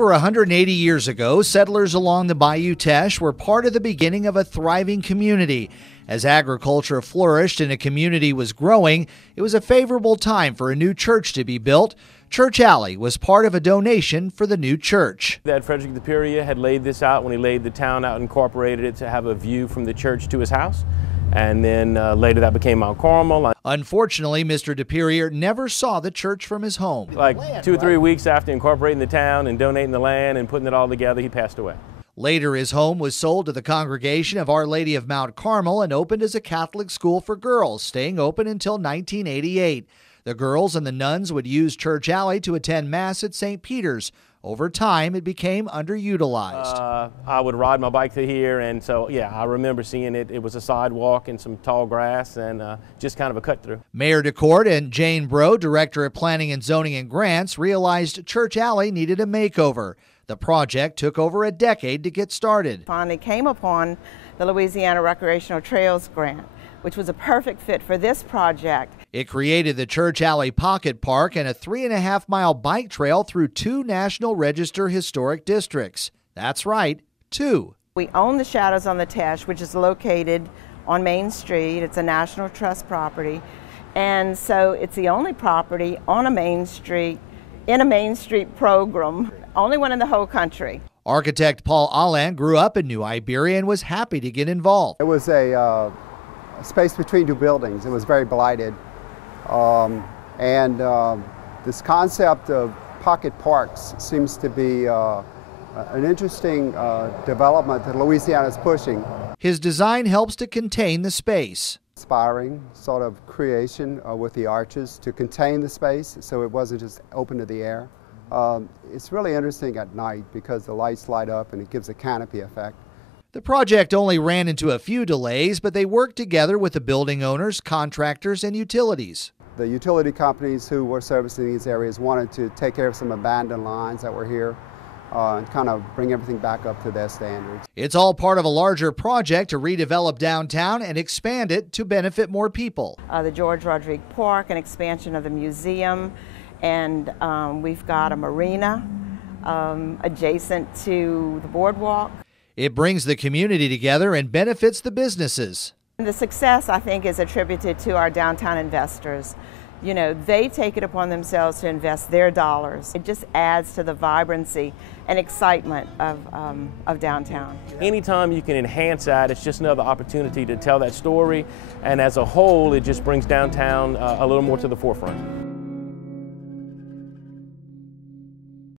Over 180 years ago, settlers along the Bayou Teche were part of the beginning of a thriving community. As agriculture flourished and a community was growing, it was a favorable time for a new church to be built. Church Alley was part of a donation for the new church. That Frederick Iberia had laid this out when he laid the town out and incorporated it to have a view from the church to his house. And then later that became Mount Carmel. Unfortunately, Mr. DePerrier never saw the church from his home. Like 2 or 3 weeks after incorporating the town and donating the land and putting it all together, he passed away. Later, his home was sold to the Congregation of Our Lady of Mount Carmel and opened as a Catholic school for girls, staying open until 1988. The girls and the nuns would use Church Alley to attend Mass at St. Peter's. Over time, it became underutilized. I would ride my bike through here, and so, yeah, I remember seeing it. It was a sidewalk and some tall grass and just kind of a cut through. Mayor DeCourt and Jane Bro, Director of Planning and Zoning and Grants, realized Church Alley needed a makeover. The project took over a decade to get started. Finally came upon the Louisiana Recreational Trails Grant, which was a perfect fit for this project. It created the Church Alley Pocket Park and a 3.5-mile bike trail through 2 National Register historic districts. That's right, 2. We own the Shadows on the Teche, which is located on Main Street. It's a National Trust property. And so it's the only property on a Main Street, in a Main Street program, only one in the whole country. Architect Paul Allen grew up in New Iberia and was happy to get involved. It was a space between 2 buildings. It was very blighted. This concept of pocket parks seems to be an interesting development that Louisiana is pushing. His design helps to contain the space. Inspiring sort of creation with the arches to contain the space so it wasn't just open to the air. It's really interesting at night because the lights light up and it gives a canopy effect. The project only ran into a few delays, but they worked together with the building owners, contractors, and utilities. The utility companies who were servicing these areas wanted to take care of some abandoned lines that were here and kind of bring everything back up to their standards. It's all part of a larger project to redevelop downtown and expand it to benefit more people. The George Rodriguez Park, an expansion of the museum, and we've got a marina adjacent to the boardwalk. It brings the community together and benefits the businesses. The success, I think, is attributed to our downtown investors. You know, they take it upon themselves to invest their dollars. It just adds to the vibrancy and excitement of downtown. Anytime you can enhance that, it's just another opportunity to tell that story. And as a whole, it just brings downtown a little more to the forefront.